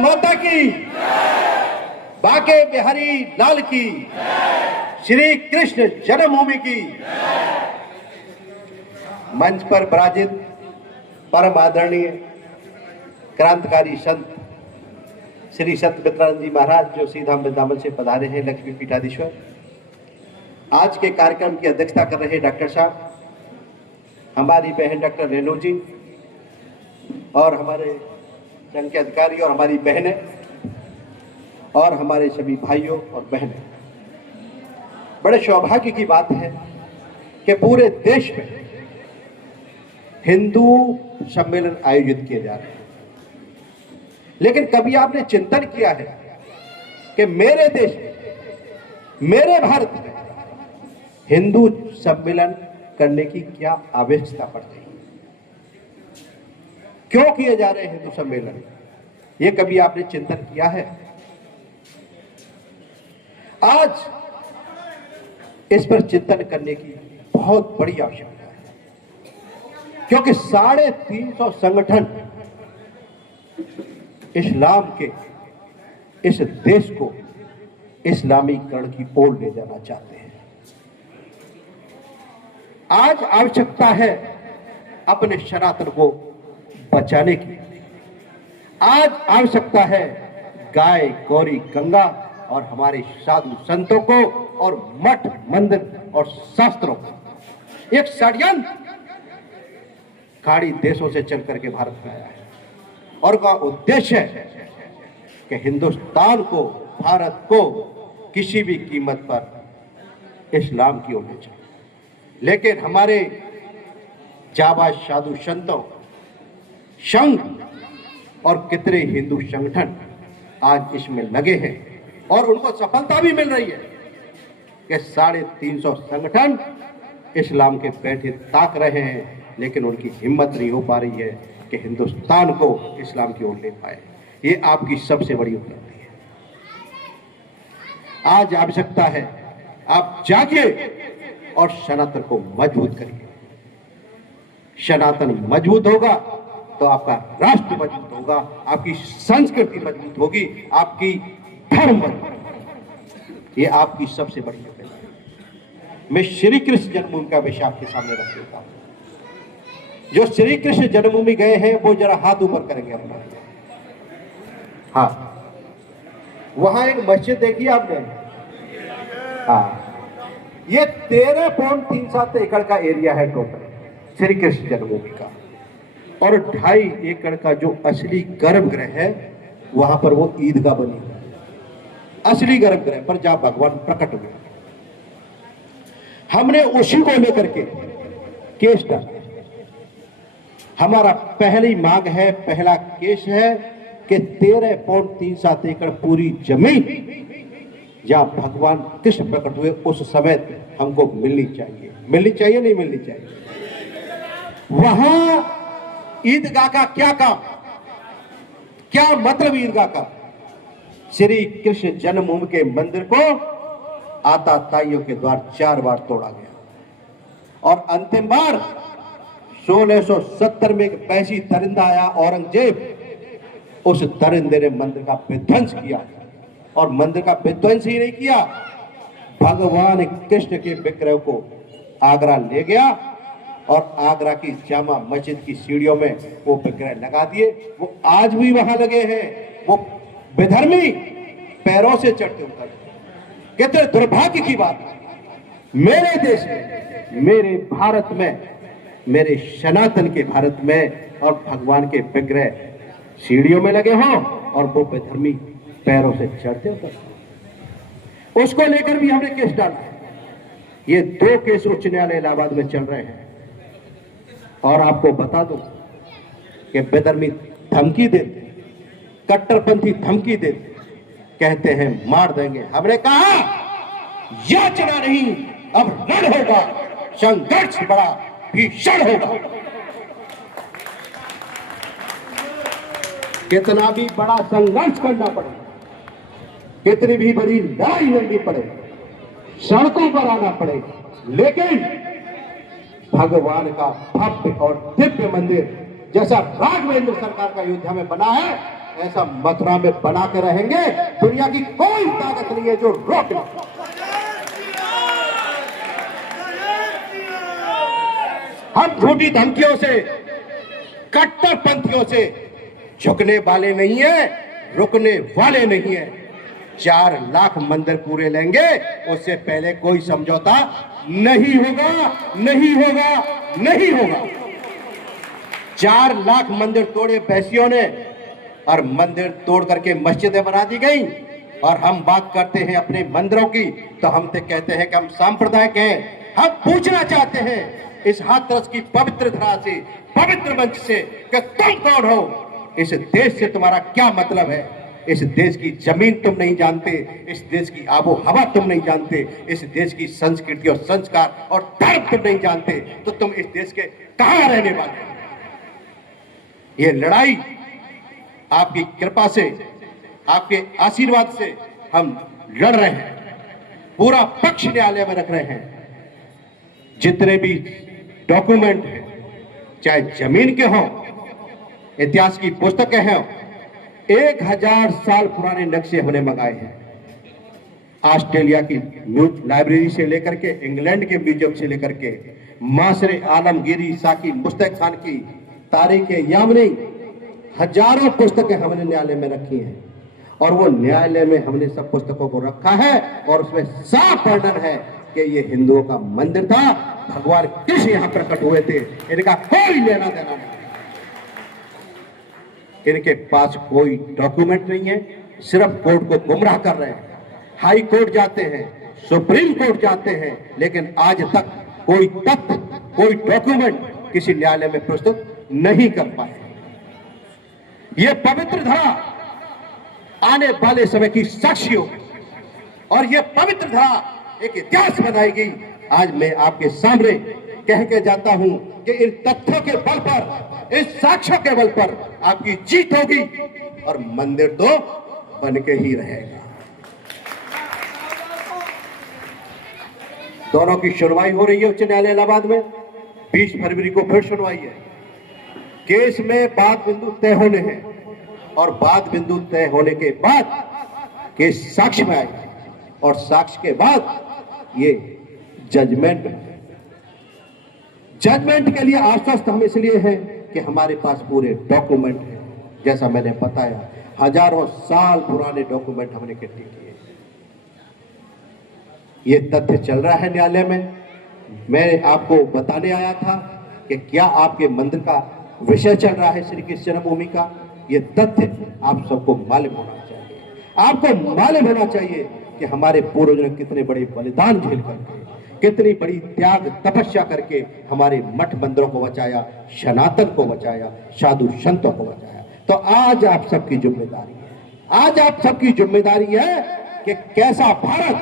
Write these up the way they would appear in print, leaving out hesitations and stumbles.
माता की, बाके बिहारी लाल की, श्री कृष्ण जन्मभूमि की। मंच पर विराजित परम आदरणीय क्रांतिकारी संत श्री सत्यमित्रानंद जी महाराज, जो सीधाम वृंदावन से पधारे हैं, लक्ष्मी पीठाधीश्वर। आज के कार्यक्रम की अध्यक्षता कर रहे डॉक्टर साहब, हमारी बहन डॉक्टर रेणु जी और हमारे संघ के अधिकारी और हमारी बहनें और हमारे सभी भाइयों और बहनें। बड़े सौभाग्य की बात है कि पूरे देश में हिंदू सम्मेलन आयोजित किए जा रहे हैं, लेकिन कभी आपने चिंतन किया है कि मेरे देश में, मेरे भारत में हिंदू सम्मेलन करने की क्या आवश्यकता पड़ रही है? क्यों किए जा रहे हैं हिंदू सम्मेलन? ये कभी आपने चिंतन किया है? आज इस पर चिंतन करने की बहुत बड़ी आवश्यकता है, क्योंकि 350 संगठन इस्लाम के इस देश को इस्लामीकरण की ओर ले जाना चाहते हैं। आज आवश्यकता है अपने सनातन को बचाने की। आज आवश्यकता है गाय गौरी गंगा और हमारे साधु संतों को और मठ मंदिर और शास्त्रों को। एक षड्यंत्र खाड़ी देशों से चल करके भारत में आया है और का उद्देश्य है कि हिंदुस्तान को, भारत को किसी भी कीमत पर इस्लाम की ओर ले जाए। लेकिन हमारे जाबाज साधु संतों, संघ और कितने हिंदू संगठन आज इसमें लगे हैं और उनको सफलता भी मिल रही है कि 350 संगठन इस्लाम के बैठे ताक रहे हैं, लेकिन उनकी हिम्मत नहीं हो पा रही है कि हिंदुस्तान को इस्लाम की ओर ले पाए। ये आपकी सबसे बड़ी उपलब्धि है। आज आवश्यकता है आप जागिए और सनातन को मजबूत करिए। सनातन मजबूत होगा तो आपका राष्ट्र मजबूत होगा, आपकी संस्कृति मजबूत होगी, आपकी धर्म मजबूत होगा। ये आपकी सबसे बड़ी उपलब्धि है। मैं श्री कृष्ण जन्मभूमि का विषय आपके सामने रख देता हूं। जो श्री कृष्ण जन्मभूमि गए हैं वो जरा हाथ ऊपर करेंगे अपना। हाँ, वहां एक मस्जिद देखी आपने? हाँ, ये 13.37 एकड़ का एरिया है टोटल श्री कृष्ण जन्मभूमि का, और 2.5 एकड़ का जो असली गर्भगृह है वहां पर वो ईदगाह बनी है। असली गर्भगृह पर जहां भगवान प्रकट हुए, हमने उसी को लेकर के केस डाला। हमारा पहली मांग है, पहला केस है कि 13.37 एकड़ पूरी जमीन जहां भगवान कृष्ण प्रकट हुए उस समय हमको मिलनी चाहिए। मिलनी चाहिए, नहीं मिलनी चाहिए? वहां ईदगाह का क्या काम, क्या मतलब ईदगाह का? श्री कृष्ण जन्मभूमि के मंदिर को आताताइयों के द्वारा 4 बार तोड़ा गया और अंतिम बार 1670 में एक पैसी दरिंदा आया औरंगजेब, उस दरिंदे ने मंदिर का विध्वंस किया। और मंदिर का विध्वंस ही नहीं किया, भगवान कृष्ण के विग्रह को आगरा ले गया और आगरा की जामा मस्जिद की सीढ़ियों में वो विग्रह लगा दिए। वो आज भी वहां लगे हैं। वो विधर्मी पैरों से चढ़ते उतरते। कितने दुर्भाग्य की बात है, मेरे देश में, मेरे भारत में, मेरे सनातन के भारत में और भगवान के विग्रह सीढ़ियों में लगे हों और वो विधर्मी पैरों से चढ़ते उतरते। उसको लेकर भी हमने केस डाला। ये 2 केस उच्च न्यायालय इलाहाबाद में चल रहे हैं। और आपको बता दूं कि बेदर्मी धमकी देते, कट्टरपंथी धमकी देते, कहते हैं मार देंगे। हमने कहा याचना नहीं, अब रण होगा, संघर्ष बड़ा भीषण होगा। कितना भी बड़ा संघर्ष करना पड़े, कितनी भी बड़ी लड़ाई लड़नी पड़े, सड़कों पर आना पड़े, लेकिन भगवान का भव्य और दिव्य मंदिर जैसा राघवेंद्र सरकार का अयोध्या में बना है, ऐसा मथुरा में बना के रहेंगे, दुनिया की कोई ताकत नहीं है जो रोक ले। हम झूठी धमकियों से, कट्टरपंथियों से झुकने वाले नहीं है, रुकने वाले नहीं है। 4 लाख मंदिर पूरे लेंगे, उससे पहले कोई समझौता नहीं होगा, नहीं होगा, नहीं होगा। 4 लाख मंदिर तोड़े बैसियों ने, और मंदिर तोड़ करके मस्जिदें बना दी गई। और हम बात करते हैं अपने मंदिरों की, तो हमसे कहते हैं कि हम सांप्रदायिक हैं। हम पूछना चाहते हैं इस हाथरस की पवित्र धरा से, पवित्र मंच से, कि तुम कौन हो? इस देश से तुम्हारा क्या मतलब है? इस देश की जमीन तुम नहीं जानते, इस देश की आबो हवा तुम नहीं जानते, इस देश की संस्कृति और संस्कार और धर्म तुम नहीं जानते, तो तुम इस देश के कहां रहने वाले? ये लड़ाई आपकी कृपा से, आपके आशीर्वाद से हम लड़ रहे हैं। पूरा पक्ष न्यायालय में रख रहे हैं। जितने भी डॉक्यूमेंट हैं, चाहे जमीन के हों, इतिहास की पुस्तकें हैं, 1000 साल पुराने नक्शे हमने मंगाए हैं। ऑस्ट्रेलिया की लाइब्रेरी से लेकर के, इंग्लैंड के म्यूजियम से लेकर के, मासरे आलमगीरी, साकी मुस्तक खान की तारीख यामनी, हजारों पुस्तकें हमने न्यायालय में रखी हैं। और वो न्यायालय में हमने सब पुस्तकों को रखा है, और उसमें साफ वर्णन है कि ये हिंदुओं का मंदिर था, भगवान कृष्ण यहां प्रकट हुए थे, इनका कोई लेना देना नहीं। इनके पास कोई डॉक्यूमेंट नहीं है, सिर्फ कोर्ट को गुमराह कर रहे हैं। हाई कोर्ट जाते हैं, सुप्रीम कोर्ट जाते हैं, लेकिन आज तक कोई तथ्य, कोई डॉक्यूमेंट किसी न्यायालय में प्रस्तुत नहीं कर पाए। ये पवित्र धरा आने वाले समय की साक्षी होगी, और ये पवित्र धरा एक इतिहास बनाएगी। आज मैं आपके सामने कह के जाता हूं कि इन तथ्यों के बल पर, इस साक्ष्यों के बल पर आपकी जीत होगी, और मंदिर तो बन के ही रहेगा। दोनों की सुनवाई हो रही है उच्च न्यायालय इलाहाबाद में। 20 फरवरी को फिर सुनवाई है। केस में बात बिंदु तय होने हैं, और बात बिंदु तय होने के बाद केस साक्ष्य में आएगा, और साक्ष्य के बाद ये जजमेंट के लिए आश्वस्त हम इसलिए हैं कि हमारे पास पूरे डॉक्यूमेंट हैं। जैसा मैंने बताया, हजारों साल पुराने डॉक्यूमेंट हमने इकट्ठे किए। ये तथ्य चल रहा है न्यायालय में। मैं आपको बताने आया था कि क्या आपके मंदिर का विषय चल रहा है श्री कृष्ण जन्मभूमि का। ये तथ्य आप सबको मालूम होना चाहिए। आपको मालूम होना चाहिए कि हमारे पूर्वजों ने कितने बड़े बलिदान झेल करके, कितनी बड़ी त्याग तपस्या करके हमारे मठ मंदिरों को बचाया, सनातन को बचाया, साधु संतों को बचाया। तो आज आप सबकी जिम्मेदारी है, आज आप सबकी जिम्मेदारी है कि कैसा भारत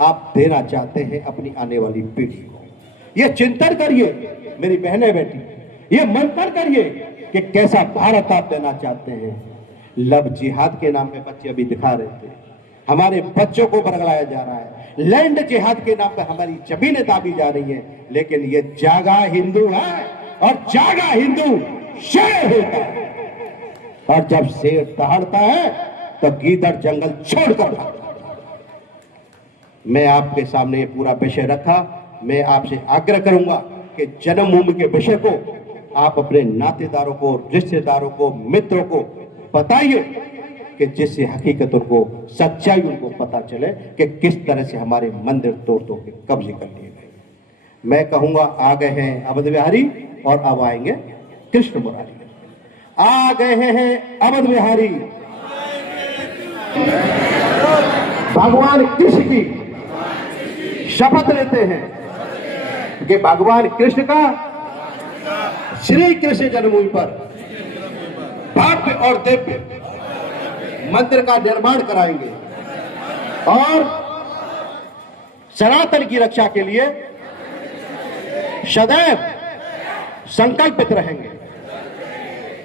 आप देना चाहते हैं अपनी आने वाली पीढ़ी को। ये चिंतन करिए मेरी बहनें बेटी, ये मंथन करिए कि कैसा भारत आप देना चाहते हैं। लव जिहाद के नाम पे बच्चे अभी दिखा रहे थे, हमारे बच्चों को बरगलाया जा रहा है। लैंड जिहाद के नाम पे हमारी जमीनें दाबी जा रही हैं। लेकिन ये जागा हिंदू है, और जागा हिंदू शेर होता है, और जब शेर दहाड़ता है तो गीदड़ जंगल छोड़कर भागता है। मैं आपके सामने ये पूरा विषय रखा। मैं आपसे आग्रह करूंगा कि जन्मभूमि के विषय को आप अपने नातेदारों को, रिश्तेदारों को, मित्रों को बताइए, कि जिससे हकीकत उनको, सच्चाई उनको पता चले कि किस तरह से हमारे मंदिर तोड़ तोड़ के कब्जे कर लिए गए। मैं कहूंगा आ गए हैं अवध बिहारी, और अब आएंगे कृष्ण मुरारी। आ गए हैं अवध बिहारी, भगवान कृष्ण की शपथ लेते हैं कि भगवान कृष्ण का श्री कृष्ण जन्मभूमि पर भव्य और दिव्य मंदिर का निर्माण कराएंगे, और सनातन की रक्षा के लिए सदैव संकल्पित रहेंगे।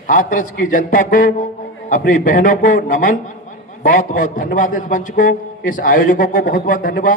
हाथरस की जनता को, अपनी बहनों को नमन। बहुत बहुत धन्यवाद इस मंच को, इस आयोजकों को बहुत बहुत धन्यवाद।